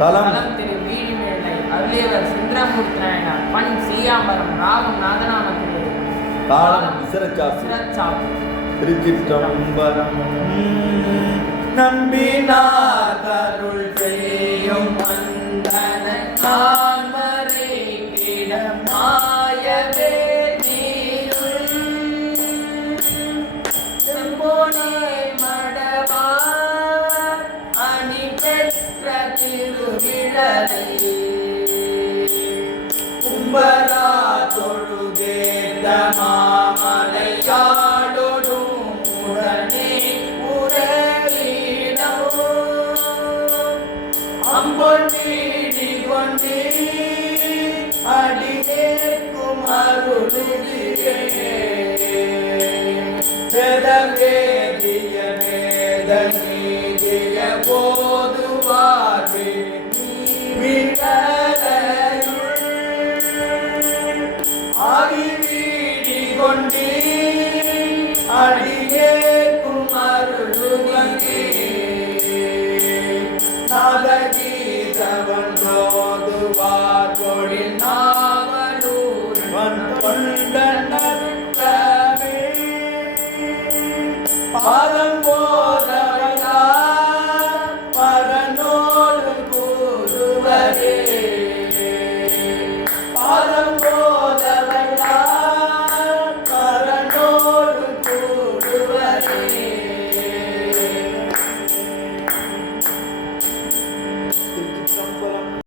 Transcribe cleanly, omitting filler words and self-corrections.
தலம் திரு வீடுமேலை அருளியவர் சுந்தரமூர்த்தி நாயனார். பண் சீயாம்பரம். ராகம் நாதநாமத்திலே. தாளம் விசரச்சாப்பு. திருச்சிற்றம்பலம். நம்பினார் அருள் செய்யும் மந்தன தாமரை கிடமாயவே நீருள் செம்போனே மடவார் அணி பெற்ற திருவிழலை கும்பரா தொழுதேந்த மாமலையாடொடும் உடனே அம்பொன்னீடி கொண்டே அடியேற்கும் அருளுதிரே வேதவேதிய வேத நீதிய போதுவார்வே விடலையுள் ஆகிவீடி கொண்டே அடியேற்கும் அருளுதிரே நாதகீதவன் போதுவார் பொழில் நாவலூர் கொண்ட நற்கவே பாத